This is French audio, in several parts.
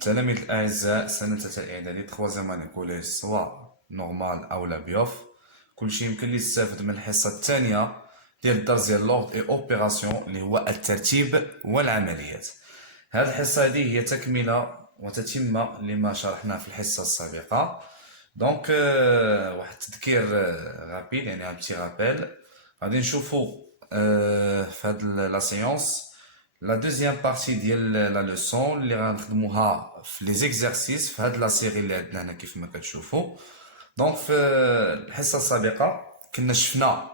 تلاميذ الأعزاء سنة الإعدادي تخوازيام أني كوليج سواء نورمال أو لا بيوف كلشي يمكن لي يستافد من الحصة الثانية ديال الدرس ديال لورد إي أوبيراسيون اللي هو الترتيب والعمليات. هذه الحصة هذه هي تكملة وتتمة لما شرحناه في الحصة السابقة. دونك واحد التذكير غابيد يعني ان بتي رابيل غادي نشوفو في هاد لا سيونس لا دوزيام بارتي ديال لا لوسون اللي غنخدموها في لي زيكزارسيس في هاد لا سيري اللي عندنا هنا كيف ما كتشوفوا. دونك في الحصه السابقه كنا شفنا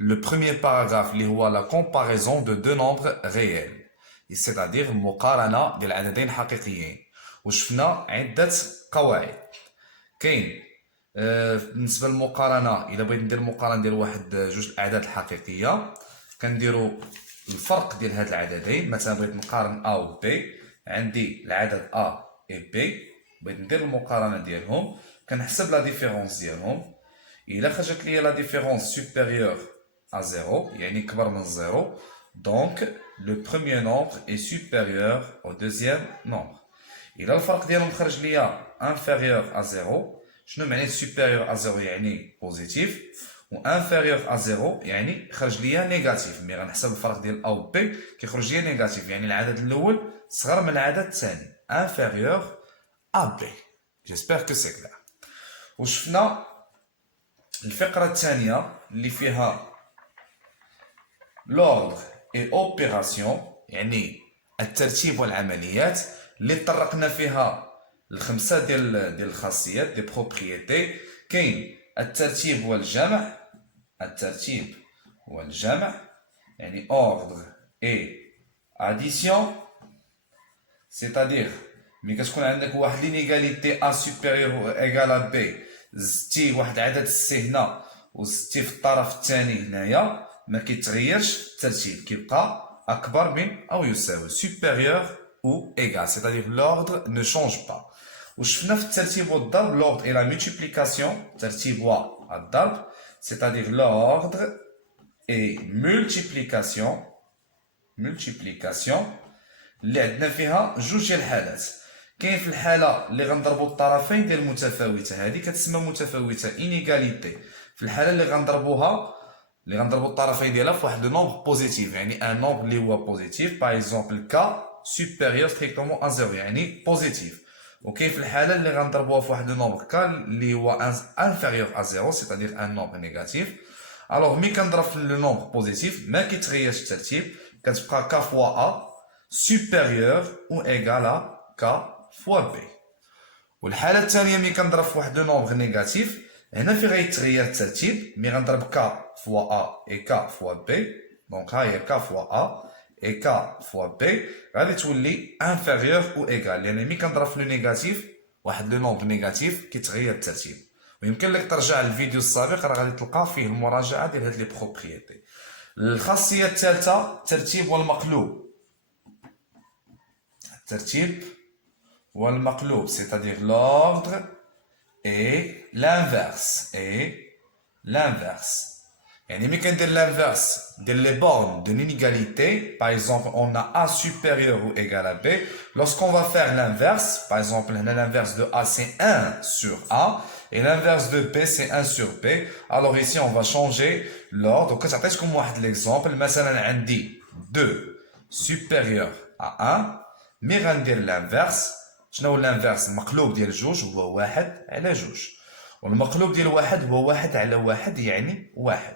لو بروميير باراغراف اللي هو لا كومباريزون دو دو نومبر ريال سيتادير مقارنه ديال عددين حقيقيين، وشفنا عده قواعد. كاين بالنسبه للمقارنه الا بغيت ندير مقارنه ديال واحد جوج الاعداد الحقيقيه كنديروا الفرق ديال هاد العددين. مثلا بغيت نقارن ا و بي، عندي العدد ا و بي، بغيت ندير المقارنه ديالهم كنحسب لا ديفيرونس ديالهم. الا خرجت لي لا ديفيرونس سوبيريور ا زيرو يعني كبر من زيرو، دونك لو بروميير نومبر اي سوبيريور او دوزيام نومبر. الا الفرق ديالهم خرج ليا انفيريور ا زيرو، شنو معنى سوبيريور ا زيرو؟ يعني بوزيتيف، و انفيريور ا زيرو يعني خرج ليا نيجاتيف. مي غنحسب الفرق ديال ا و بي كيخرج ليا نيجاتيف، يعني العدد الاول صغر من العدد الثاني، انفيريور ا بي. جيسبر كو سي كلير. وشفنا الفقره الثانيه اللي فيها لوردر اي اوبيراسيون يعني الترتيب والعمليات، اللي طرقنا فيها الخمسه ديال الخاصيات دي بروبريتي. كاين الترتيب والجمع، الترتيب والجمع يعني اوردر اي اديسيون، سيتادير ملي كتكون عندك واحد لينيغاليتي ا سوبيريور و ايغال ا بي، زدتي واحد العدد سي هنا وزدتي في الطرف الثاني هنايا، ما كيتغيرش الترتيب، كيبقى اكبر من او يساوي supérieur ou égal, c'est-à-dire l'ordre ne change pas. وشفنا في الترتيب والضرب l'ordre et la multiplication، ترتيب والضرب c'est-à-dire l'ordre et multiplication اللي عندنا فيها جوج ديال الحالات. كاين في الحاله اللي غنضربوا الطرفين ديال المتفاوته، هذه كتسمى متفاوته انيغاليتي. في الحاله اللي غنضربوا الطرفين ديالها في واحد لو نومبر بوزيتيف، يعني ان نومبر اللي هو بوزيتيف، باغ اكزومبل كا سوبيريور ستريكتومون ا زيرو يعني بوزيتيف. وكاين في الحاله اللي غنضربوها في واحد لو نومبر كا اللي هو انفيريور ا زيرو سيتادير ان نومبر نيجاتيف. الوغ مي كنضرب في لو نومبر بوزيتيف ما كيتغيرش الترتيب، كتبقى كا فوا ا سوبيريور او ايغال ا كا فوا بي. والحاله الثانيه ملي كنضرب في واحد لو نومبر نيجاتيف، هنا في غيتغير الترتيب، مي غنضرب كا فوا ا اي كا فوا بي، دونك ها هي كا فوا ا اي كا فوا بي غادي تولي انفيريور او ايغال، لان ملي كنضرب في لو نيجاتيف واحد لو نومبر نيجاتيف كيتغير الترتيب. ويمكن لك ترجع للفيديو السابق راه غادي تلقى فيه المراجعه ديال هاد لي بروبريتي. الخاصيه الثالثه الترتيب والمقلوب. الترتيب والمقلوب c'est-à-dire l'ordre et l'inverse. يعني ملي كندير l'inverse ديال les bornes de l'inégalité, par exemple on a a supérieur ou égal à b, lorsqu'on va faire l'inverse, par exemple l'inverse de a c'est 1 sur a et l'inverse de b c'est 1 sur b, alors ici on va changer l'ordre. Donc كتعطيكم واحد l'exemple، مثلا عندي 2 supérieur à 1 مي غندير l'inverse. شنو هو الانفيرس؟ المقلوب ديال جوج هو واحد على جوج، والمقلوب ديال واحد هو واحد على واحد يعني واحد.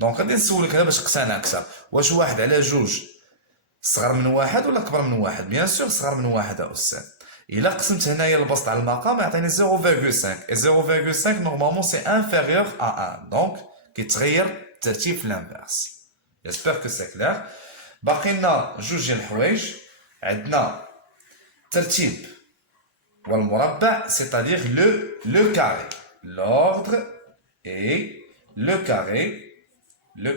دونك غادي نسولك هنا باش تقتنع اكثر، واش واحد على جوج صغر من واحد ولا كبر من واحد؟ بيان سور صغر من واحد استاذ. الا قسمت هنايا البسط على المقام يعطيني 0.5 et 0.5 نورمالمون سي انفيريور ا 1، دونك كيتغير الترتيب في الانفيرس. جيسبر كو سي كلير. باقي لنا جوج ديال الحوايج. عندنا الترتيب والمربع c'est-à-dire le carré, l'ordre et le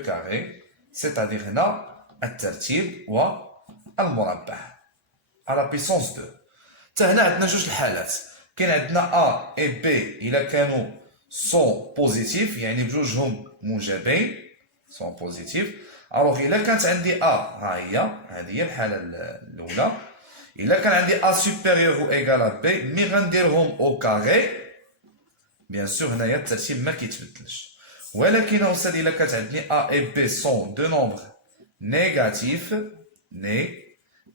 carré c'est-à-dire هنا الترتيب والمربع à la puissance 2. حتى هنا عندنا جوج الحالات، كاين عندنا a et b الا كانوا sont positifs يعني بجوجهم موجبين sont positifs. الوغ الا كانت عندي a ها هي، هذه هي الحاله الاولى. إلا كان عندي A supérieur ou égal à B مي غنديرهم au carré bien sûr هنايا الترتيب ما كيتبدلش ولكن أستاذ إلا كانت عندي A et B sont deux nombres négatifs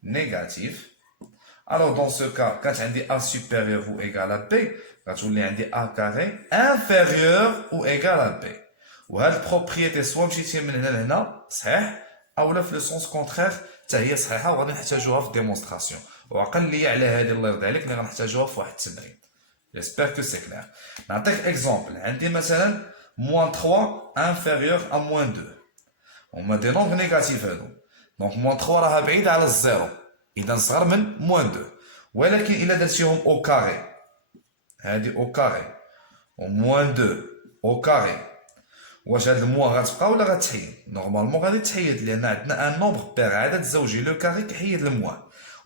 négatifs alors dans ce cas كانت عندي A supérieur ou égal à B غتولي عندي A carré inférieur ou égal à B وهاد البروبريتي سوا مشيتي من هنا لهنا صحيح اولا في لو سونس كونترير حتى هي صحيحه وغادي نحتاجوها في ديمونستراسيون وعقل لي على هذه الله يرضي عليك اللي غنحتاجوها في واحد التمرين جيسبر كو سي كلير نعطيك اكزومبل عندي مثلا موان 3 انفيريور ا موان 2 هما دي نومبر نيجاتيف هادو دونك موان 3 راها بعيده على الزيرو اذا صغر من موان 2 ولكن الا درتيهم او كاري هادي او كاري وموان 2 او كاري واش هاد الموا غتبقى ولا غتحيد نورمالمون غادي تحيد لان عندنا ان نومبر بير عدد زوجي لو كاري كيحيد الموا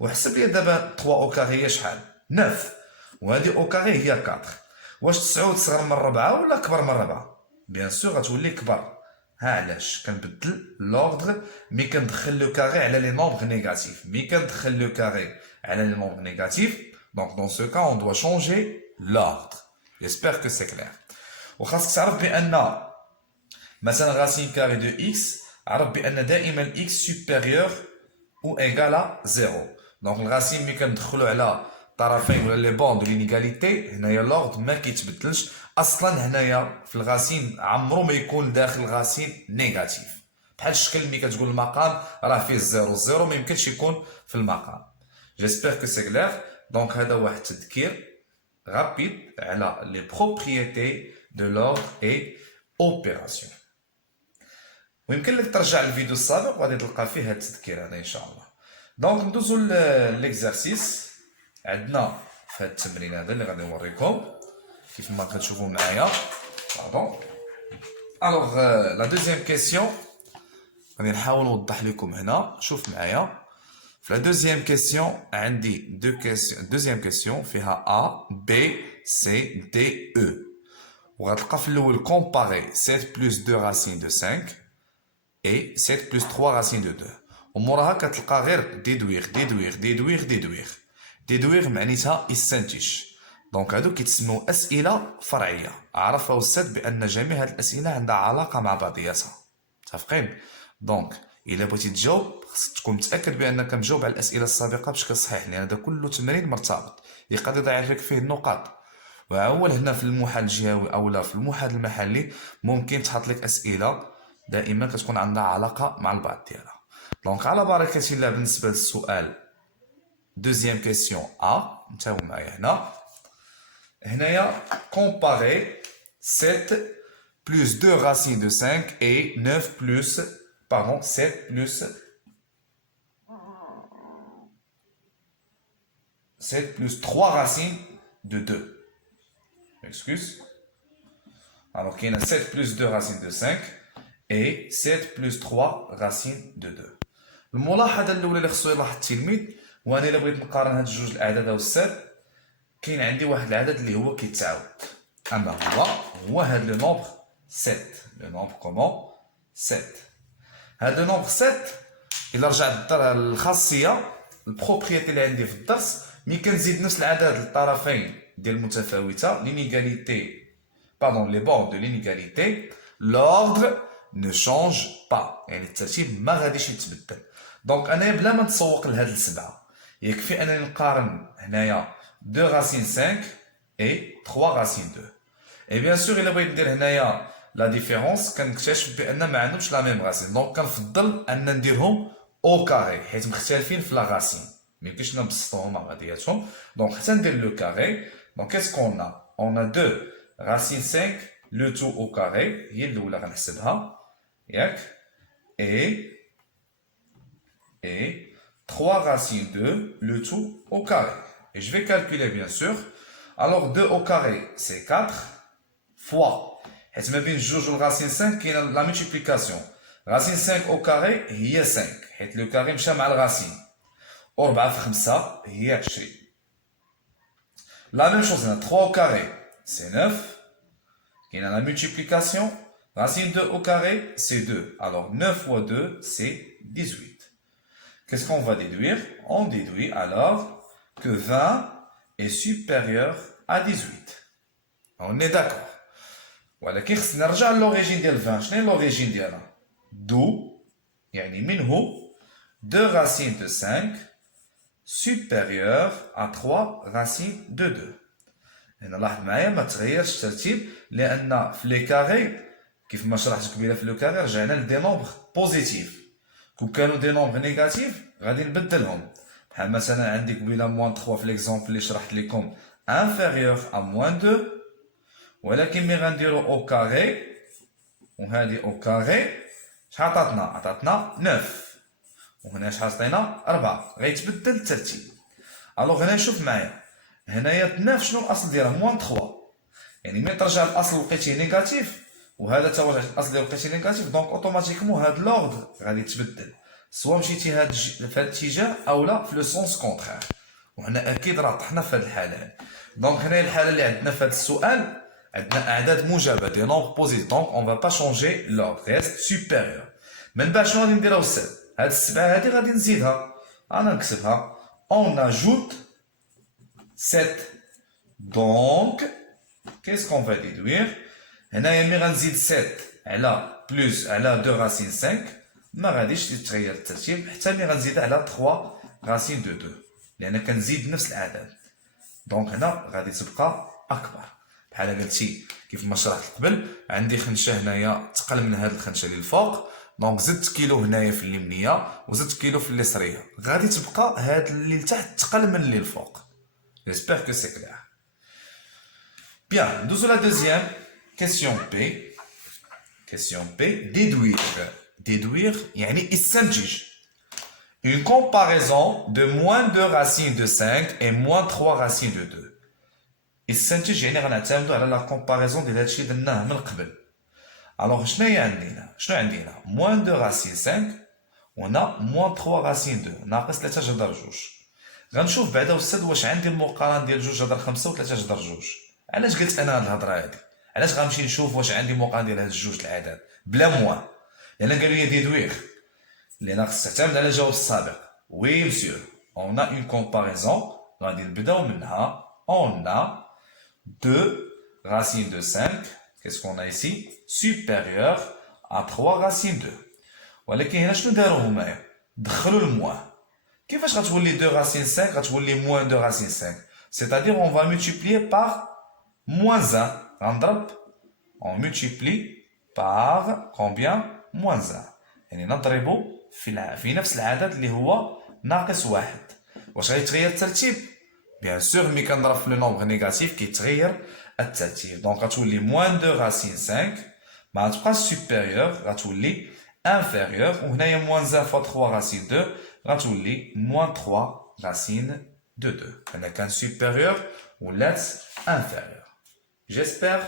وحسب لي دابا 3 او كاري هي شحال 9 وهادي او كاري هي 4 واش 9 صغر من 4 ولا كبر من 4 بيان سور غتولي كبر ها علاش كنبدل لوردر مي كندخل لو كاري على لي نومبر نيجاتيف مي كندخل لو كاري على لي نومبر نيجاتيف دونك دون سو كا اون دوا شونجي لوردر جيسبر كو سي كلير وخاصك تعرف بان مثلا راسين كاري دو اكس عرف بان دائما اكس سوبيريور او ايغال ا 0 دونك الراسين ملي كندخلو على طرفين ولا لي بون دو لينيغاليتي هنايا لورد ما كيتبدلش اصلا هنايا في الغاسين عمرو ما يكون داخل غاسين نيجاتيف بحال الشكل ملي كتقول المقام راه فيه 0 ما يمكنش يكون في المقام جيسبر كو سي كلير دونك هذا واحد التذكير رابيد على لي بروبريتي دو لورد اي اوبيراسيون ويمكن لك ترجع للفيديو السابق وغادي تلقى فيه هاد التذكير هذا ان شاء الله دونك ندوزو ليكزارسيس عندنا في هاد التمرين هذا اللي غادي نوريكم كيف ما كتشوفوا معايا باردون الوغ لا دوزيام كيسيون غادي نحاول نوضح لكم هنا شوف معايا في لا دوزيام كيسيون عندي دو كيسيون دوزيام كيسيون فيها A B C D E وغتلقى في الاول كومباري 7 بلس 2 راسين دو 5 et 7 plus 3 racines de 2 وموراها كتلقى غير ديدوير معنيتها يستنتج دونك هادو كيتسموا اسئله فرعيه عرفوا السد بان جميع هاد الاسئله عندها علاقه مع بعضياتها متفقين دونك الا بغيتي تجاوب خصك تكون متاكد بانك مجاوب على الاسئله السابقه بشكل صحيح لان هذا كله تمرين مرتبط يقدر يضيع لك فيه النقاط وأول هنا في المحال الجهوي اولا في المحال المحلي ممكن تحط لك اسئله دائما كتكون عندها علاقه مع البعض ديالها دونك على بركه الله بالنسبه للسؤال دوزيام كيسيون ا نتاو معايا هنايا كومباري 7 plus 2 racines de 5 et 9 plus 7 plus 3 racines de 2 excuse alors qu'il y a 7 plus 2 racines de 5 et 7 plus 3 racines de 2 الملاحظه الاولى اللي خصو يلاحظ التلميذ وانا الا بغيت نقارن هاد جوج الاعداد او الساد كاين عندي واحد العدد اللي هو كيتعاود اما هو هاد لو نومبر 7 لو نومبر كومون 7 هاد لو نومبر 7 الا رجعت للخاصيه البروبريتي اللي عندي في الدرس ملي كنزيد نفس العدد للطرفين ديال المتفاوته لينيغاليتي باردون لي بون دو لينيغاليتي l'ordre ne change pas يعني الترتيب ما غاديش يتبدل دونك انايا بلا ما نتسوق لهاد السبعه يكفي انني نقارن هنايا 2 راسين 5 et 3 راسين 2 et bien sûr الا بغيت ندير هنايا لا ديفيرونس كنكتشف بان ما عندهمش لا ميم راسين دونك كنفضل ان نديرهم او كاري حيت مختلفين في لا راسين ميمكنش نبسطوهم مع بعضياتهم دونك حتى ندير لو كاري دونك كيسكون اون 2 راسين 5 لو تو او كاري هي الاولى غنحسبها ياك et 3 racines de le tout au carré. Et je vais calculer bien sûr. Alors 2 au carré, c'est 4 fois. Et tu me dis, je racine 5 qui est la multiplication. Racine 5 au carré, il y a 5. Et le carré, je vais la racine. 4 في 5, il y a 20. La même chose, 3 au carré, c'est 9. Qui est la multiplication. Racine 2 au carré, c'est 2. Alors 9 fois 2, c'est 18. Qu'est-ce qu'on va déduire? On déduit alors que 20 est supérieur à 18. On est d'accord. ولكن خصنا نرجع للوريجين ديال 20. شنو هي لوريجين ديالها؟ دو يعني منه 2 racines de 5 supérieur à 3 racines de 2. هنا لاحظ معايا ما تغيرش الترتيب لان في لي كاري كيف ما شرحت قبيله في لو كاري رجعنا لدي نومبر بوزيتيف. كون كانوا دي نومبر نيجاتيف غادي نبدلهم. بحال مثلا عندي قبيله موان 3 في ليكزومبل اللي شرحت لكم انفيريور ا موان 2 ولكن ملي غنديرو او كاري وهذه او كاري شحال عطاتنا 9 وهنا شحال عطينا 4 غيتبدل الترتيب. الوغ هنا شوف معايا هنايا 9 شنو الاصل ديالها موان 3 يعني ملي ترجع للاصل لقيتيه نيجاتيف وهذا تا هو الاصل ديالو لقيتيه نيجاتيف دونك اوتوماتيكمون هاد لوردر غادي يتبدل سواء مشيتي في هاد الاتجاه او لا في لو سونس كونترير. وهنا اكيد راه طحنا في هاد الحاله. دونك هنا الحاله اللي عندنا في هاد السؤال عندنا اعداد موجبه دي نومبر بوزيتيف دونك اون فا با شونجي لوردر ريست سوبيريور. من بعد شنو غادي نديرو السد هاد السبعه هادي غادي نزيدها انا نكتبها اون اجوت 7. Donc, qu'est-ce qu'on va déduire? هنايا ملي غنزيد 7 على بلوس على 2 راسين 5 ما غاديش يتغير الترتيب حتى ملي غنزيدها على 3 راسين دو 2 لان كنزيد نفس الاعداد. دونك هنا غادي تبقى اكبر بحال قلتي كيف ما شرحت قبل. عندي خنشه هنايا تقل من هاد الخنشه اللي الفوق دونك زدت كيلو هنايا في اليمنيه وزدت كيلو في اليسريه غادي تبقى هاد اللي لتحت تقل من اللي الفوق. J'espère que c'est clair. Bien, nous avons la deuxième question P. Question P. Déduire. Déduire, يعني استنتج. Une comparaison de moins 2 racines de 5 et moins 3 racines de 2. استنتج يعني غنعتمدوا على لا كومباريزون ديال هادشي اللي درناه من قبل. Alors شنو هي عندنا؟ شنو عندنا؟ moins 2 racines 5 وهنا moins 3 racines 2 ناقص 3 جذر 2. غنشوف بعدا استاذ واش عندي المقارنه ديال 2 جذر 5 و 3 جذر 2. علاش قلت انا هاد الهضره هادي؟ علاش غنمشي نشوف واش عندي مقارنه ديال هاد الجوج الاعداد بلا موان؟ لان قالوا لي ديدوير لان خص تعتمد على الجواب السابق. وي مسيو اون ا اون كومباريزون غادي نبداو منها. اون ا 2 racines de 5 qu'est-ce qu'on a ici supérieur à 3 racines 2. ولكن هنا شنو داروا هما؟ دخلوا الموان. كيفاش غتولي 2 racines 5 غتولي moins 2 racines 5 c'est-à-dire on va multiplier par moins 1 غنضرب on multiplie par combien moins 1 يعني نضربو في نفس العدد اللي هو ناقص 1. واش غيتغير الترتيب؟ بيان سور ملي كنضرب في لو نومبر نيجاتيف كيتغير الترتيب. دونك غتولي moins 2 racines 5 ما غتبقاش supérieur غتولي inférieur وهنايا moins 1 fois 3 racines 2 غتولي moins 3 racines de 2. هنا كان supérieur ولات inférieur. J'espère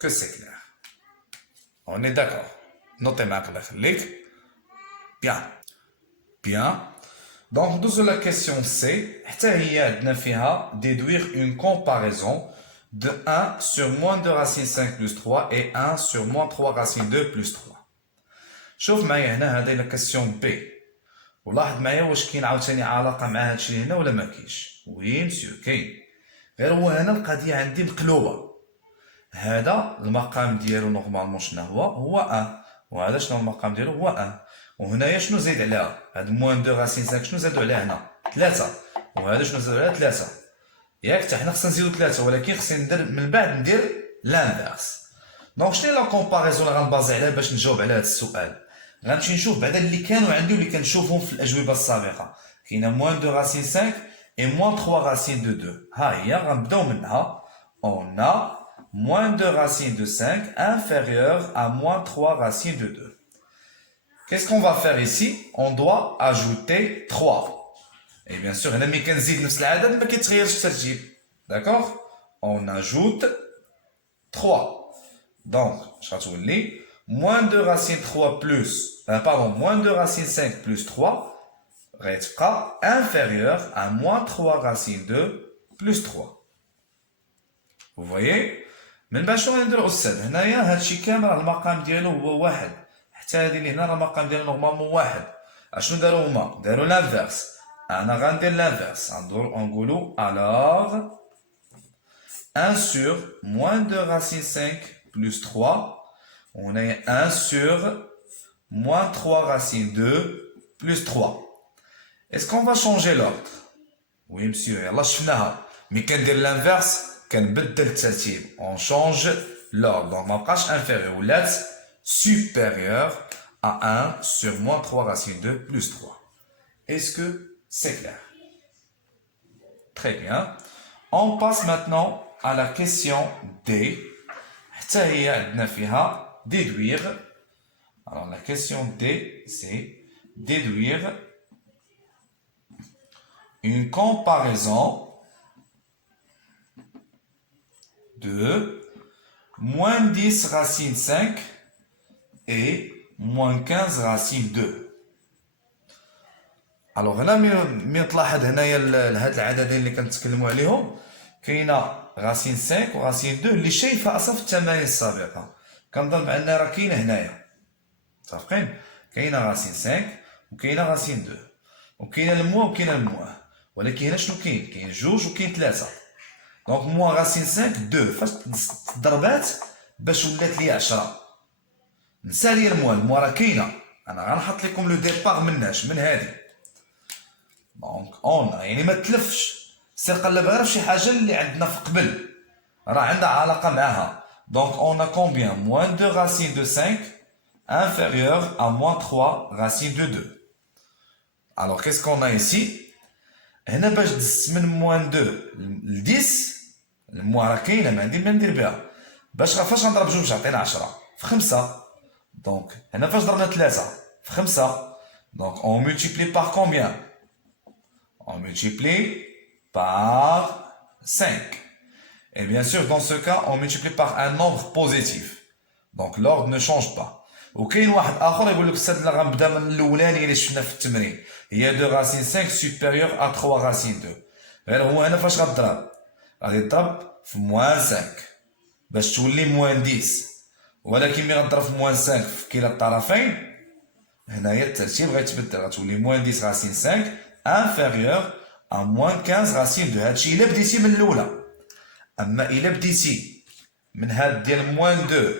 que c'est clair. On est d'accord. Notez معاك الله يخليك. Bien. Bien. Donc ندوزو la question C. حتى هي عندنا فيها déduire une comparaison de 1 sur moins 2 racines 5 plus 3 et 1 sur moins 3 racines 2 plus 3. شوف معايا هنا هذه la question B. ولاحظ معايا واش كاين عاوتاني علاقه مع هادشي هنا ولا ما كاينش. وي مسيو كاين غير هو هنا القضيه عندي مقلوبه. هذا المقام ديالو نورمالمون شنو هو 1 وهذا شنو المقام ديالو هو 1 وهنايا شنو زيد عليها هاد موان 2 راسين 5 شنو زادوا عليها هنا 3 وهذا شنو زادوا عليها 3 ياك حتى حنا خصنا نزيدو 3 ولكن خصني ندير من بعد ندير لانفيرس. دونك شنو هي لا كومباريزون اللي غنبازي عليها باش نجاوب على هذا السؤال؟ غنمشي نشوف بعدا اللي كانوا عندي واللي كنشوفهم في الاجوبه السابقه. كاينه موان 2 راسين 5 et moins 3 racines de 2. ها هي غنبداو منها. on a moins 2 racines de 5 inférieur à moins 3 racines de 2. Qu'est-ce qu'on va faire ici? On doit ajouter 3. Et bien sûr, هنا ملي كنزيد نفس العدد ما كيتغيرش الترتيب. D'accord? On ajoute 3. Donc, غتولي moins 2 racines 3 plus moins 2 racines 5 plus 3 غيتبقى inférieur à moins 3 racines 2 plus 3. Vous voyez? من بعد شنو نديرو استاذ؟ هنايا هادشي كامل راه المقام ديالو هو 1 حتى هادي اللي هنا راه المقام ديالو نورمالمون 1. اشنو داروا هما داروا l'inverse انا غندير l'inverse نقولوا alors 1 sur moins 2 racine 5 plus 3 on a 1 sur moins 3 racine 2 plus 3. Est-ce qu'on va changer l'ordre? Oui, monsieur. يلا شفناها. مي كندير l'inverse كنبدل الترتيب. On change l'ordre. Donc ما بقاش inférieur ولات supérieur à 1 sur moins 3 racine 2 plus 3. Est-ce que c'est clair? Très bien. On passe maintenant à la question D. حتى هي عندنا فيها déduire. Alors la question D, c'est déduire une comparaison de moins 10 racine 5 et moins 15 racine 2. Alors هنا مي تلاحظ هنايا هاد العددين اللي كنتكلموا عليهم كاينه racine 5 و racine 2 اللي شايفها اصلا في التمارين السابقه. كنظن بان راه كاينه هنايا. متفقين؟ كاينه racine 5 وكاينه racine 2 وكاينه الموا وكاينه الموا. ولكن هنا شنو كاين؟ كاين جوج وكاين ثلاثه. دونك موا راسين 5 2 فاش ضربات باش ولات لي 10. نسى لي الموا راه كاينه. انا غنحط لكم لو ديبار مناش من هادي. دونك اون يعني ما تلفش. سير قلب غير فشي حاجه اللي عندنا في قبل راه عندها علاقه معاها. دونك اون ا كومبيان موان 2 راسين دو 5 inférieur à moins 3 racine de 2. Alors qu'est-ce qu'on a ici? هنا باش دزت من موان 2 ل 10 الموا راه كاينه ما عندي ما ندير بها. باش فاش نضرب جوج عطينا 10 في 5. دونك هنا فاش ضربنا 3 في 5. دونك on multiplie par combien? On multiplie par 5. Et bien sûr, dans ce cas, on multiplie par un nombre positif. Donc l'ordre ne change pas. وكاين واحد اخر يقول لك استاذ لا غنبدا من الاولاني اللي شفنا في التمرين هي 2 راسين 5 supérieur à 3 راسين 2. غير هو هنا فاش غضرب غادي تضرب في موان 5 باش تولي موان 10. ولكن ملي غضرب في موان 5 في كلا الطرفين هنايا الترتيب غيتبدل غتولي موان 10 راسين 5 inférieur à موان 15 راسين 2. هادشي الا بديتي من الاولى. اما الا بديتي من هاد ديال موان 2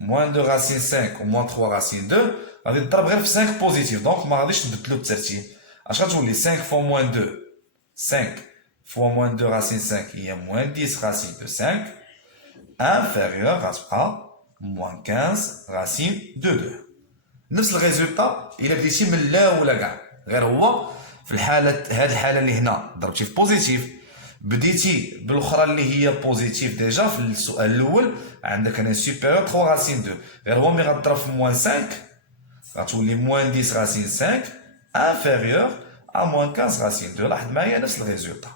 moins 2 racine 5 ou moins 3 racine 2 غادي تضرب غير في 5 بوزيتيف. دونك ما غاديش نبدلو الترتيب. اش غتولي 5 fois moins 2 5 fois moins 2 racine 5 هي moins 10 racine de 5 inférieur غتبقى moins 15 racine de 2. نفس الريزولطا الا بديتي من الاولى كاع. غير هو في الحاله هاد الحاله اللي هنا ضربتي في بوزيتيف بديتي بالاخرى اللي هي بوزيتيف ديجا في السؤال الاول عندك هنا سوبيريور 3 راسين 2. غير هو ملي غضرب في موان 5 غتولي موان 10 راسين 5 انفيريور ا موان 15 راسين 2. لاحظ معايا نفس الريزولطا.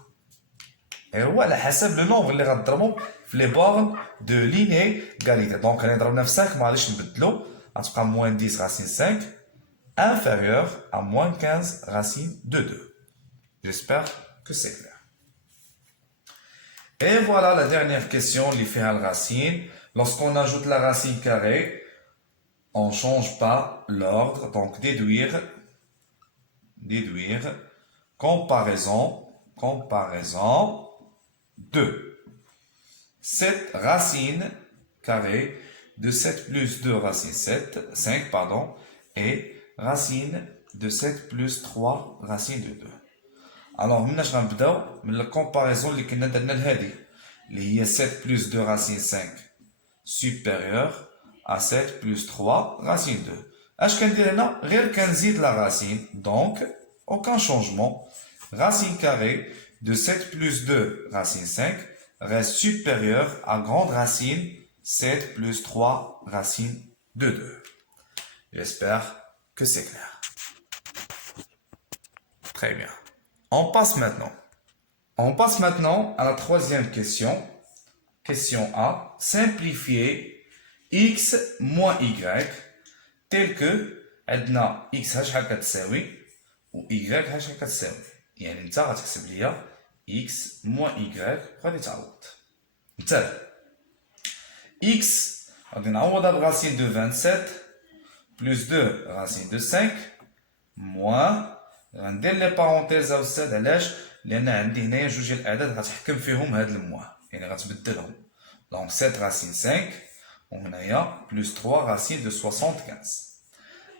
غير هو على حسب لو نومبر اللي غضربو في لي بورن دو لينيغاليتي. دونك هنا ضربنا في 5 ما غاديش نبدلو غتبقى موان 10 راسين 5 inférieur à moins 15 racine de 2. J'espère que c'est clair. Et voilà la dernière question, qui fait la racine. Lorsqu'on ajoute la racine carrée, on ne change pas l'ordre. Donc, déduire, comparaison de 7 racines carrées de 7 plus 2 racine 5, pardon, et racine de 7 plus 3 racine de 2. Alors, مناش غنبداو من la comparaison اللي كنا درنا لهادي اللي هي 7 plus 2 racine 5 supérieur à 7 plus 3 racine 2. اش كندير هنا غير كنزيد la racine. Donc aucun changement. Racine carrée de 7 plus 2 racine 5 reste supérieur à grande racine 7 plus 3 racine de 2. J'espère que c'est clair. Très bien. On passe maintenant à la troisième question. Question A. Simplifier x moins y tel que عندنا x شحال كتساوي و y شحال كتساوي. يعني انت غتكتب ليا x moins y غادي تعوض. مثال x غادي نعوضها براسين دو 27 plus 2 racine de 5 moins غندير لي بارونتيز أستاذ علاش؟ لأن عندي هنايا جوج ديال الأعداد غتحكم فيهم هاد الموان، يعني غتبدلهم. دونك 7 راسين 5 وهنايا بلس 3 راسين دو 75.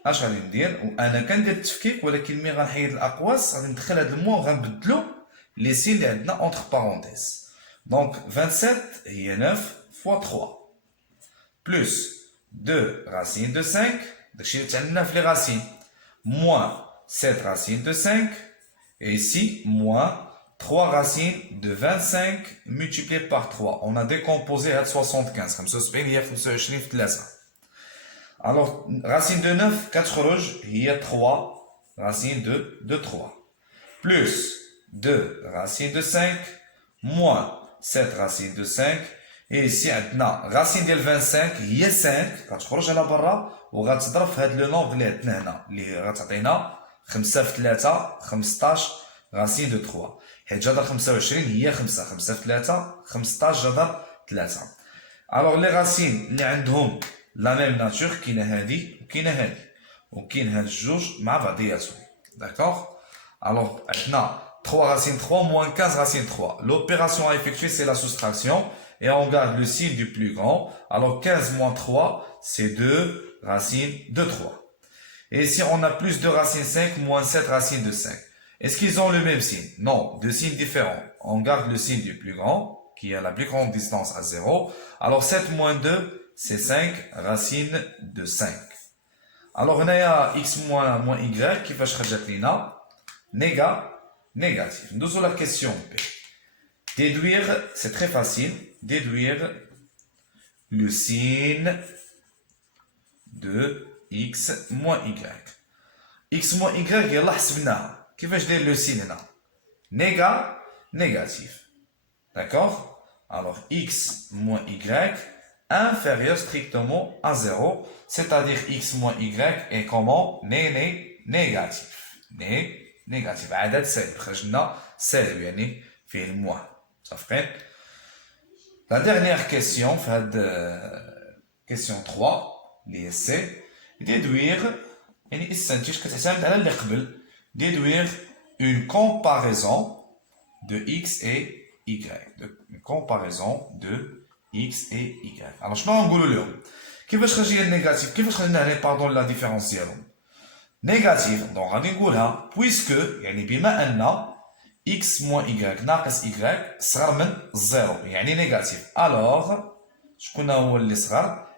اش غادي ندير؟ وانا كندير التفكيك، ولكن ملي غنحيد الاقواس غادي ندخل هاد الموان غنبدلو لي سين اللي عندنا اونتر بارونتيز. دونك 27 هي 9 فوا 3 بلس 2 racine de 5 داكشي اللي تعلمناه في لي راسين moins 7 racine de 5 et ici moins 3 racines de 25 multiplié par 3. On a décomposé à 75 75 هي 25 في 3. Alors racine de 9 كتخرج هي 3 racine de 3 plus 2 racine de 5 moins 7 racine de 5 et ici عندنا racine ديال 25 هي 5 غتخرج على برا وغتضرب في هاد لو نومبر اللي عندنا هنا اللي غتعطينا 5 في 3 15 racine de 3 حيت جذر 25 هي 5 5 في 3 15 جذر 3. alors لي راسين اللي عندهم لا ميم ناتور كاينه هادي وكاينه هادي وكاين هاد الجوج مع بعضياتهم داكوغ. alors عندنا 3 racine 3 moins 15 racine 3. L'opération à effectuer, c'est la soustraction. Et on garde le signe du plus grand. Alors 15 moins 3, c'est 2 racines de 3. Et ici, on a plus de racine 5 moins 7 racines de 5. Est-ce qu'ils ont le même signe? Non, deux signes différents. On garde le signe du plus grand, qui a la plus grande distance à 0. Alors 7 moins 2, c'est 5 racines de 5. Alors on a x moins y, qui va chercher négatif. Nous avons la question B. Déduire, c'est très facile. Déduire le signe de x moins y. X moins y, يلا حسبناها. كيفاش داير le signe هنا؟ négatif. D'accord? Alors x moins y inférieur strictement à 0, c'est-à-dire x moins y est comment? Négatif. négatif. عدد سالب خرجنا سالب يعني فيه الموان صافي. La dernière question في هاد question 3 اللي هي سي déduire يعني استنتج كتعتمد على اللي قبل déduire une comparaison de x et y une comparaison de x et y. alors شنو غنقولوا لهم كيفاش خرج لي النيجاتيف كيفاش خرجنا هنا باردون لا ديفيرونس ديالهم négatif. Donc غادي نقولها puisque يعني بما ان x moins y ناقص y صغر من 0 يعني نيجاتيف. alors شكون هو اللي صغر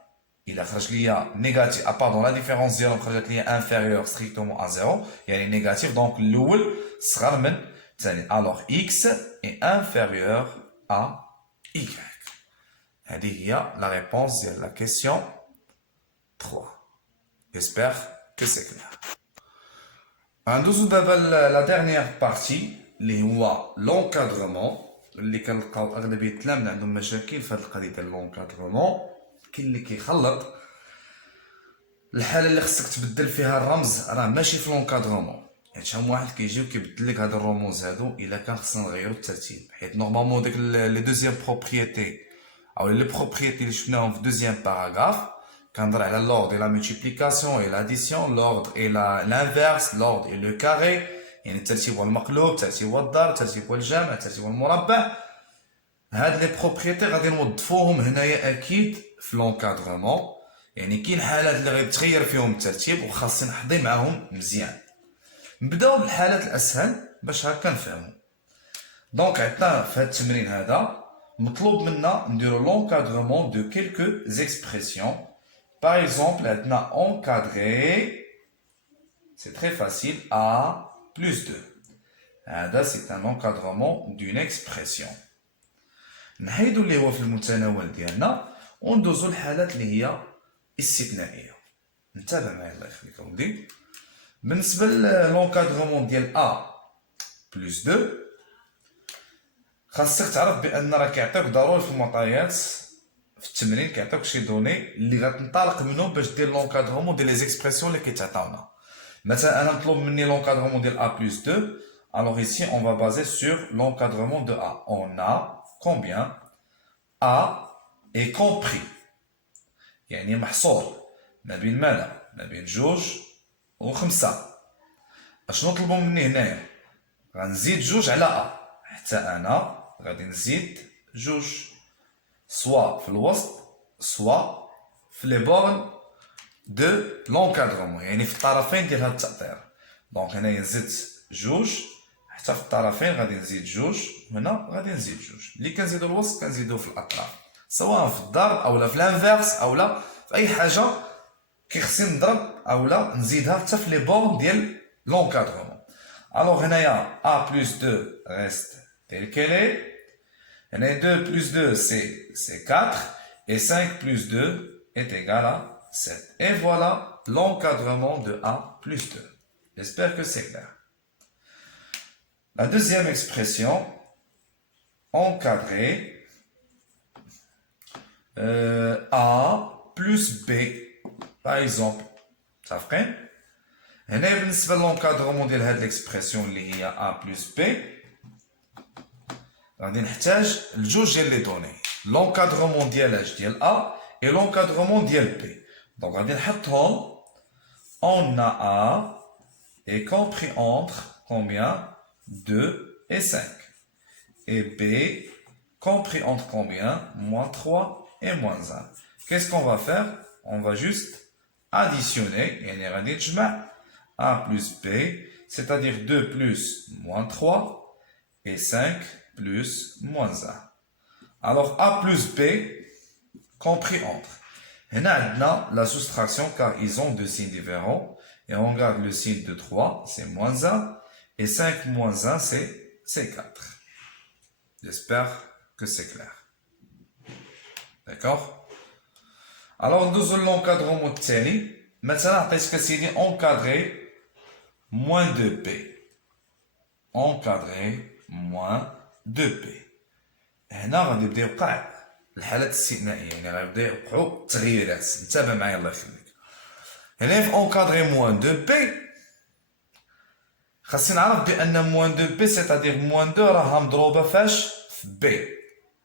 إلا خرج ليا نيجاتيف باردون لا ديفيرونس ديالهم خرجت ليا inférieur strictement à 0 يعني نيجاتيف. دونك الاول صغر من الثاني. alors x est inférieur à y. هذه هي la réponse ديال la question 3. j'espère que c'est clair. ندوزو دابا لا dernière partie اللي هو l'encadrement اللي كنلقاو اغلبيه التلاميذ عندهم مشاكل في هذه القضيه ديال l'encadrement. كاين اللي كيخلط الحاله اللي خصك تبدل فيها الرمز راه ماشي في l'encadrement حيت شحال من واحد كيجي وكيبدل لك هاد الرموز هادو الا كان خصنا نغيرو الترتيب حيت نورمالمون ديك لي دوزيام بروبريتي او لي بروبريتي اللي شفناهم في دوزيام باراغراف كنهضر على l'ordre et la multiplication et l'addition, l'ordre et l'inverse, l'ordre et le carré يعني الترتيب والمقلوب الترتيب والضرب الترتيب والجمع الترتيب والمربع. هاد لي بروبريتي غادي نوظفوهم هنايا اكيد في لونكادرمون يعني كاين حالات اللي غيتغير فيهم الترتيب وخاصني نحضي معاهم مزيان. نبداو بالحالات الاسهل باش هكا نفهمو. دونك عندنا في هاد التمرين هذا مطلوب منا نديرو لونكادرمون دو كيلكو زيكسبرسيون. Par exemple, maintenant encadré, c'est très facile, a plus 2. C'est un encadrement d'une expression. نحيدو اللي هو في المتناول ديالنا وندوزو الحالات اللي هي استثنائية. انتبه معايا الله يخليك اولدي. بالنسبة للونكادرمون ديال a plus 2 خاصك تعرف بأن راه كيعطيوك ضروري في المعطيات في التمرين كيعطيوك شي دوني اللي غتنطلق منهم باش دير لونكادرومون ديال لي زيكسبرسيون اللي كيتعطاونا. مثلا انا مطلوب مني لونكادرومون ديال a plus 2. alors ici on va baser sur l'encadrement de a. on a combien a est compris يعني محصور ما بين ماذا ما بين 2 و 5. اشنو نطلبو مني هنايا؟ غنزيد جوج على ا، حتى انا غادي نزيد جوج، سوا في الوسط سوا في لي بورن دو لونكادرومون، يعني في الطرفين ديال هاد التأطير. دونك هنايا زدت جوج، حتى في الطرفين غادي نزيد جوج، هنا غادي نزيد جوج. اللي كنزيدو الوسط كنزيدو في الاطراف، سواء في الضرب اولا في الانفيرس اولا في اي حاجه كيخصني نضرب اولا نزيدها حتى في لي بورن ديال لونكادرومون. الوغ هنايا a plus 2 reste tel qu'elle est. هنايا 2 plus 2 c'est 4 et 5 plus 2 est égal à 7. Et voilà l'encadrement de A plus 2. J'espère que c'est clair. La deuxième expression, encadrer A plus B. Par exemple, ça fait هنا بالنسبة للونكادرومون ديال هاد ليكسبرسيون اللي هي A plus B غادي نحتاج لجوج ديال لي دوني، لونكادرومون ديال اش ديال A et l'encadrement ديال B. Donc غادي نحطهم on a A est compris entre combien 2 et 5 et B compris entre combien moins 3 et moins 1. Qu'est-ce qu'on va faire? On va juste additionner, يعني غادي نجمع A plus B, c'est-à-dire 2 plus moins 3 et 5 plus moins 1. Alors A plus B compris entre. Hena عندنا la soustraction car ils ont deux signes différents et on garde le signe de 3, c'est moins 1 et 5 moins 1 c'est 4. J'espère que c'est clair. D'accord? Alors nous allons l'encadrement التالي. مثلا عطيتك سيدي encadrer moins 2p. Encadrer moins 2p. هنا غادي يبدا يوقع الحالات الاستثنائيه، يعني غيبدا يوقعوا التغييرات. انتبه معايا الله يخليك. هنا في encadrer moins 2p خاصني نعرف بان moins 2p c'est-à-dire moins 2 راها مضروبه فاش؟ في b.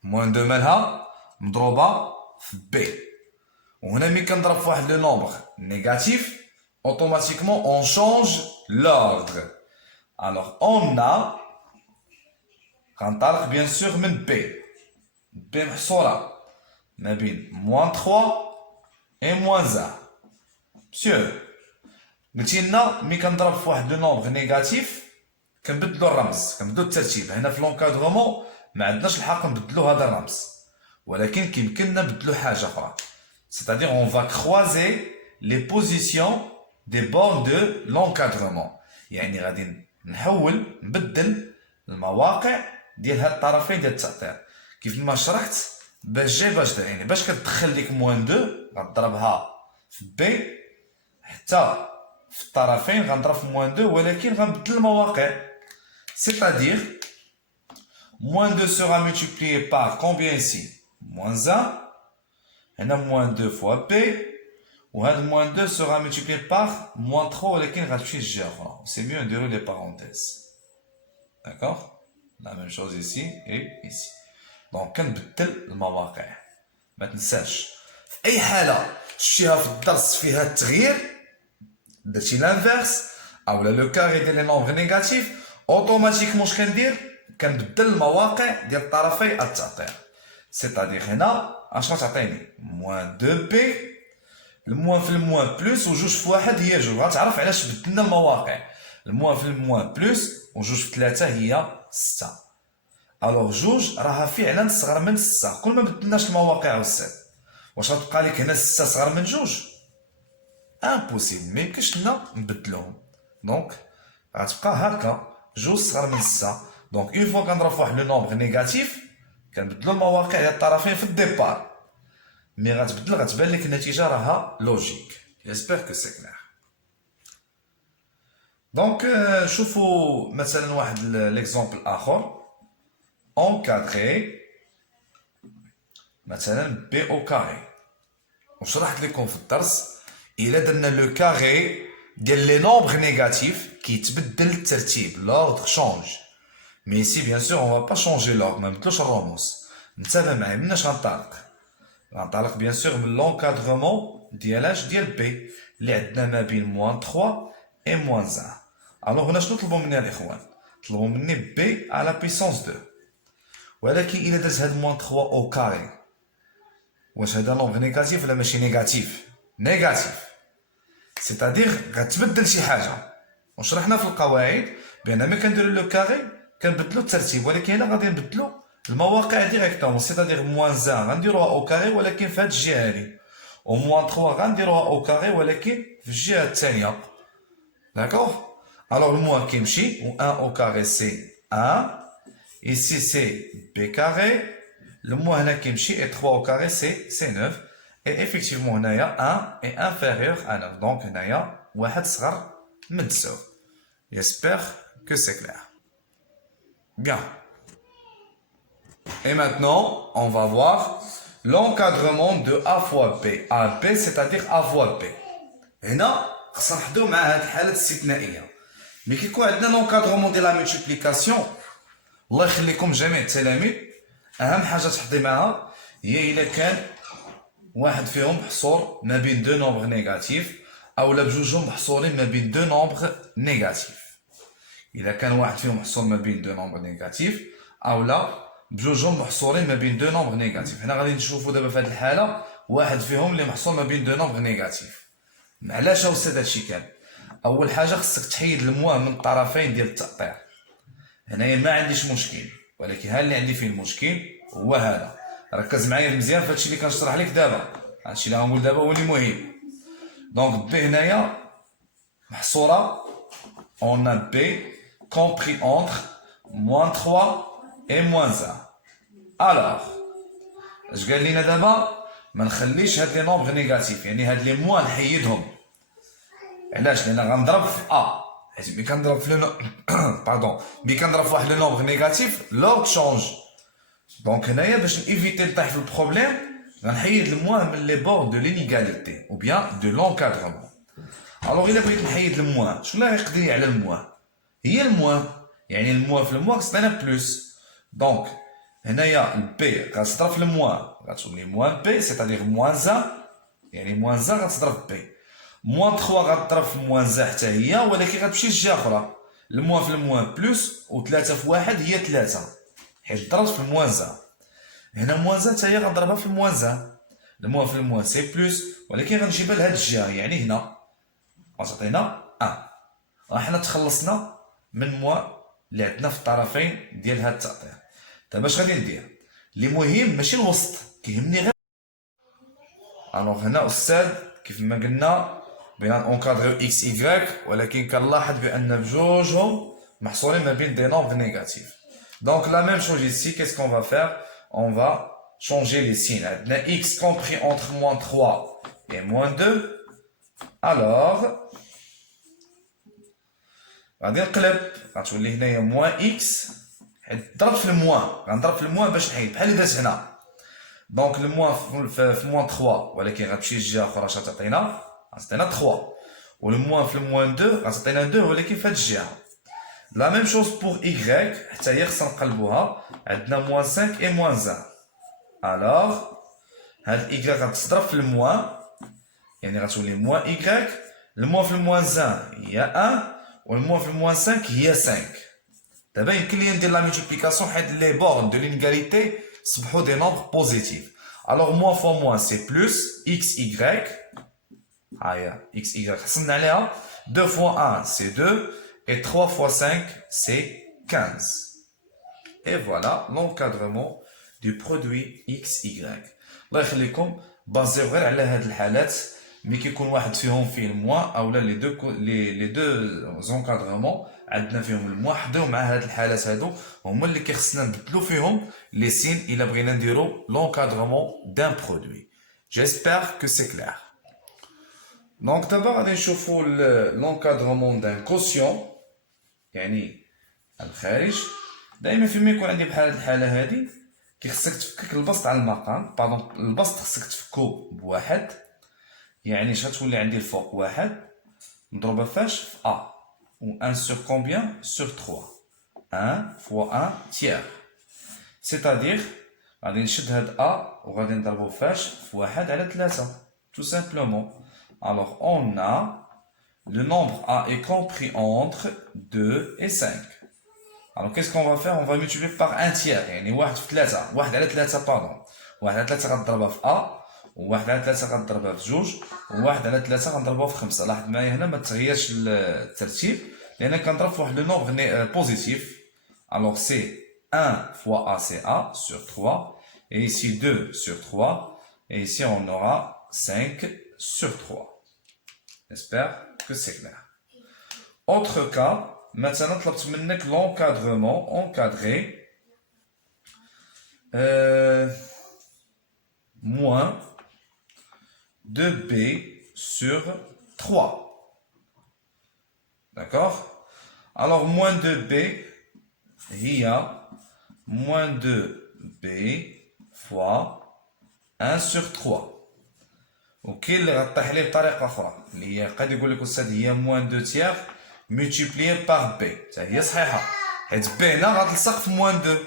moins 2 مالها مضروبه في b. وهنا ملي كنضرب في واحد لو نومبر négatif, automatiquement on change l'ordre. Alors on a غنطلق bien sûr من B. B محصورة ما بين moins 3 et moins 1. Monsieur, قلتي لنا ملي كنضرب في واحد لو نومبر نيجاتيف كنبدلو الرمز، كنبدلو الترتيب. هنا في لونكادرومون ما عندناش الحق نبدلو هذا الرمز، ولكن كيمكننا نبدلو حاجة أخرى. C'est-à-dire on va croiser les positions des bornes de l'encadrement. يعني غادي نحول نبدل المواقع ديال هاد الطرفين ديال التأطير كيف ما شرحت باش جاي باش دار. يعني باش كتدخل ديك موان 2 غتضربها في بي حتى في الطرفين غنضرب في موان 2 ولكن غنبدل المواقع. C'est-à-dire moins 2 sera multiplié par combien ici? Moins 1. هنا moins 2 fois P وهذا moins 2 sera multiplié par moins 3 ولكن غتمشي للجهة أخرى. C'est mieux de dérouler les parenthèses. D'accord? La même chose ici et ici. Donc كنبدل المواقع. ما تنساش في أي حالة شتيها في الدرس فيها التغيير درتي لانفيرس أولا لو كاري ديال لي نومبر نيجاتيف أوتوماتيكمون اش كندير؟ كنبدل المواقع ديال الطرفي التأطير. C'est-à-dire هنا اش غتعطيني؟ موان 2 بي الموان في الموان بلس وجوج في واحد هي جوج. غتعرف علاش بدلنا المواقع. الموان في الموان بلس وجوج في 3 هي 6. الوغ جوج راها فعلا صغر من 6. كل ما بدلناش المواقع والسات واش غتبقى لك هنا 6 صغر من جوج؟ امبوسيبل، ميمكنش لنا نبدلوهم. دونك غتبقى هكا جوج صغر من 6. دونك اون فوا كنضرب في واحد لو نومبر نيجاتيف كنبدلو المواقع ديال الطرفين في الديبار، مي غتبان لك النتيجه راها لوجيك. جيسبر كو سي كلير. دونك شوفوا مثلا واحد ليكزومبل اخر. اونكادري مثلا بي او كاري، وشرحت لكم في الدرس الا درنا لو كاري ديال لي نومبر نيجاتيف كيتبدل الترتيب، لوردر شونج. مي ici bien sûr on va pas changer l'ordre، ما نبدلوش الرموز. انتبه معايا مناش غنطلق؟ غنطلق bien sûr من لونكادرومون ديال اش ديال بي اللي عندنا ما بين moins 3 et moins 1. الوغ هنا شنو طلبوا مني الاخوان؟ طلبوا مني بي على بيسونس 2. ولكن الا درت هاد موان 3 او كاري، واش هذا نومبر نيجاتيف ولا ماشي نيجاتيف؟ نيجاتيف، سيتادير غتبدل شي حاجه. وشرحنا في القواعد بان ملي كنديرو لو كاري كنبدلو الترتيب، ولكن هنا غادي نبدلو المواقع ديريكتومون، سيتادير موان 1 غنديروها او كاري ولكن في هاد الجهه هادي، و موان 3 غنديروها او كاري ولكن في الجهه الثانيه. داكوغ؟ الوغ الموان كيمشي و 1 au carré c'est 1, ici c'est b carré, le moins هنا كيمشي et 3 au carré c'est 9, et effectivement هنايا 1 est inférieur à 9, donc هنايا واحد صغر من 9. J'espère que c'est clair. Bien. Et maintenant, on va voir l'encadrement de A fois B. A, B, c'est-à-dire A fois B. هنا خصنا نحضرو مع هاد الحالة الاستثنائية. ملي كيكون عندنا لونكادرومون ديال لا مولتيبليكاسيون، الله يخليكم جميع التلاميذ، اهم حاجه تحضي معها هي الا كان واحد فيهم محصور ما بين دو نومبر نيجاتيف اولا بجوجهم محصورين ما بين دو نومبر نيجاتيف. الا كان واحد فيهم محصور ما بين دو نومبر نيجاتيف اولا بجوجهم محصورين ما بين دو نومبر نيجاتيف. حنا غادي نشوفوا دابا في هذه الحاله واحد فيهم اللي محصور ما بين دو نومبر نيجاتيف. علاش استاذ هادشي كان؟ اول حاجه خصك تحيد الموان من الطرفين ديال التأطير. هنايا ما عنديش مشكل، ولكن ها اللي عندي فيه المشكل هو هذا. ركز معايا مزيان في هادشي اللي كنشرح لك دابا، هادشي اللي غنقول دابا هو اللي مهم. دونك بي هنايا محصوره on a B compris entre moins 3 et moins 1. alors اش قال لينا دابا؟ ما نخليش هاد لي نومبر نيجاتيف، يعني هاد لي موان نحيدهم. علاش؟ لان غنضرب في ا، حيت ملي كنضرب في لو باردون ملي كنضرب في واحد لو نومبر نيجاتيف لوغ تشونج. دونك هنايا باش نيفيتي نطيح في البروبليم غنحيد الموان من لي بور دو لينيغاليتي او بيان دو لونكادرمون. الوغ الا بغيت نحيد الموان شنو اللي غيقضي لي على الموان؟ هي الموان، يعني الموان في الموان خصنا بلوس. دونك هنايا البي غتضرب في الموان غتولي موان بي سيتادير موان 1، يعني موان 1 غتضرب بي. موان 3 غتضرب في موان 1 حتى هي، ولكن غتمشي للجهه اخرى. الموان في الموان بلوس و 3 في 1 هي 3، حيت ضربت في الموان 1. هنا موان 1 حتى هي غنضربها في الموان 1. الموان في الموان سي بلوس، ولكن غنجيبها لهاد الجهه، يعني هنا غتعطينا 1. حنا تخلصنا من موان اللي عندنا في الطرفين ديال هاد التأطير. دابا اش غادي ندير؟ اللي مهم ماشي الوسط، كيهمني غير. الوغ هنا استاذ كيف ما قلنا بغينا اونكادريو اكس ايكغيك، ولكن كنلاحظ بان بجوجهم محصورين ما بين دي نومبر نيجاتيف. دونك لا ميم شوز ici, qu'est-ce qu'on va faire? On va changer les signes. عندنا x compris entre moins 3 et moins 2. alors غادي نقلب، غتولي هنايا موان اكس، حيت ضربت في الموان، غنضرب في الموان باش نحيد بحال اللي درت هنا. دونك الموان في موان 3 ولكن غتمشي للجهه اخرى اش غتعطينا؟ غتعطينا 3، والموان في الموان 2 غتعطينا 2 ولكن في هاد الجهه. لا ميم شوز بوغ y حتى هي خصنا نقلبوها. عندنا موان 5 اي موان 1. الوغ هاد y غتضرب في الموان، يعني غتولي موان y. الموان في الموان 1 هي 1 والموان في الموان 5 هي 5. دابا يمكن لي ندير لا مولتيبليكاسيون حيت لي بورن دو لينيغاليتي صبحوا دي نومبر بوزيتيف. الوغ موان فوا موان سي بلوس اكس y. هاهي اكس y حصلنا عليها. 2 fois 1 c'est 2 et 3 fois 5 c'est 15. Et voilà l'encadrement du produit XY. الله يخليكم بازيو غير على هاد الحالات ملي كيكون واحد فيهم فيه الموان اولا لي دو زونكادرمون عندنا فيهم الموان. حضروا مع هاد الحالات هادو هما اللي كيخصنا نبدلو فيهم لي سين الا بغينا نديرو لونكادرمون دان برودوي. J'espère que c'est clair. دونك دابا غادي نشوفو لونكادرمون دان كوسيون، يعني الخارج. دائما فيما يكون عندي بحال هاد الحاله هادي كيخصك تفكك البسط على المقام، باردون البسط خصك تفكو بواحد، يعني اش غتولي عندي الفوق واحد مضروبه فاش في ا، و 1 sur combien sur 3. 1 fois 1 tiers. c'est-à-dire غادي نشد هاد ا وغادي نضربو فاش في واحد على 3 tout simplement. alors on a le nombre A est compris entre 2 et 5. Alors qu'est-ce qu'on va faire? On va multiplier par un tiers. يعني واحد في 3. واحد على 3 pardon. واحد على 3 غنضربها في A. وواحد على 3 غنضربها في 2. وواحد على 3 غنضربها في 5. لاحظ معايا هنا ما تغيرش الترتيب لأن كنضرب في واحد لو نومبر بوزيتيف. Alors c'est 1 fois A, c'est A sur 3. Et ici 2 sur 3. Et ici on aura 5 sur 3. J'espère que c'est clair. Autre cas, maintenant طلبت منك l'encadrement, encadrer moins 2b sur 3. D'accord? Alors moins 2b, il y a moins 2b fois 1 sur 3. وكاين اللي غطيح ليه بطريقه اخرى اللي هي قد يقول لك استاذ هي موان 2 تيغ multiplié par b. حتى هي صحيحه حيت b هنا غتلصق في موان 2.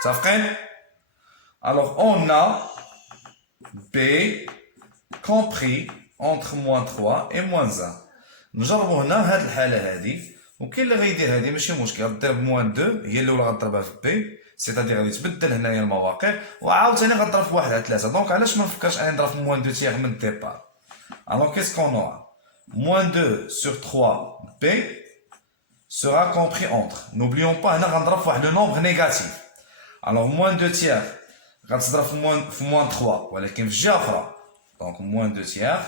متفقين؟ alors on a b compris entre moins 3 et moins 1. نجربوا هنا هاد الحاله هادي وكاين اللي غيدير هادي ماشي مشكل غدير بموان 2 هي الاولى غضربها في b سيتادير غادي تبدل هنايا المواقع وعاوتاني غنضرب في 1 على 3 دونك علاش ما نفكرش اني نضرب في موان 2 تيغ من الديبار. alors qu'est-ce qu'on aura? moins 2 sur 3b sera compris entre. N'oublions pas هنا غنضرب في واحد لو نومبر نيجاتيف. alors moins 2 تيغ غتضرب في موان 3 ولكن في جهه اخرى دونك moins 2 تيغ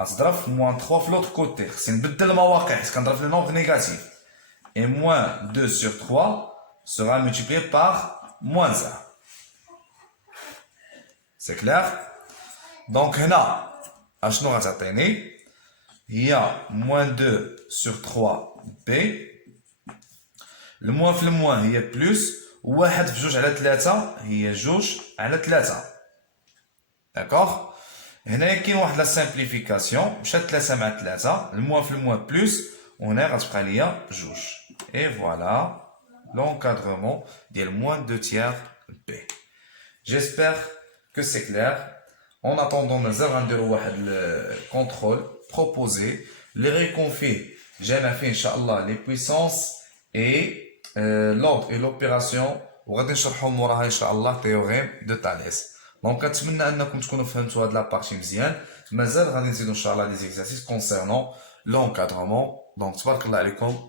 غتضرب في موان 3 في لوطر كوتي. خصني نبدل المواقع حيت كنضرب في لو نومبر نيجاتيف. et moins 2 sur 3 sera multiplié par moins 1. C'est clair? Donc, هنا اشنو غتعطيني؟ هي moins 2 sur 3b. الموان في الموان هي بلوس. واحد في 2 على 3 هي 2 على 3. داكوغ؟ هنايا كاين واحد لا سامبليفيكاسيون مشات 3 مع 3 الموان في الموان بلوس وهنا غتبقى ليا 2. et voilà l'encadrement de moins 2 tiers B. J'espère que c'est clair. En attendant, nous allons faire le contrôle proposé. Les réconfis, j'ai fait, Inch'Allah, les puissances et l'ordre et l'opération. وغادي نشرحوا موراها ان شاء الله تيوريم دو تاليس. دونك كنتمنى انكم تكونوا فهمتوا هاد لابارتي مزيان. مازال غادي نزيدوا ان شاء الله دي زيكزارسيس كونسيرنون لونكادرمون. دونك تبارك الله عليكم.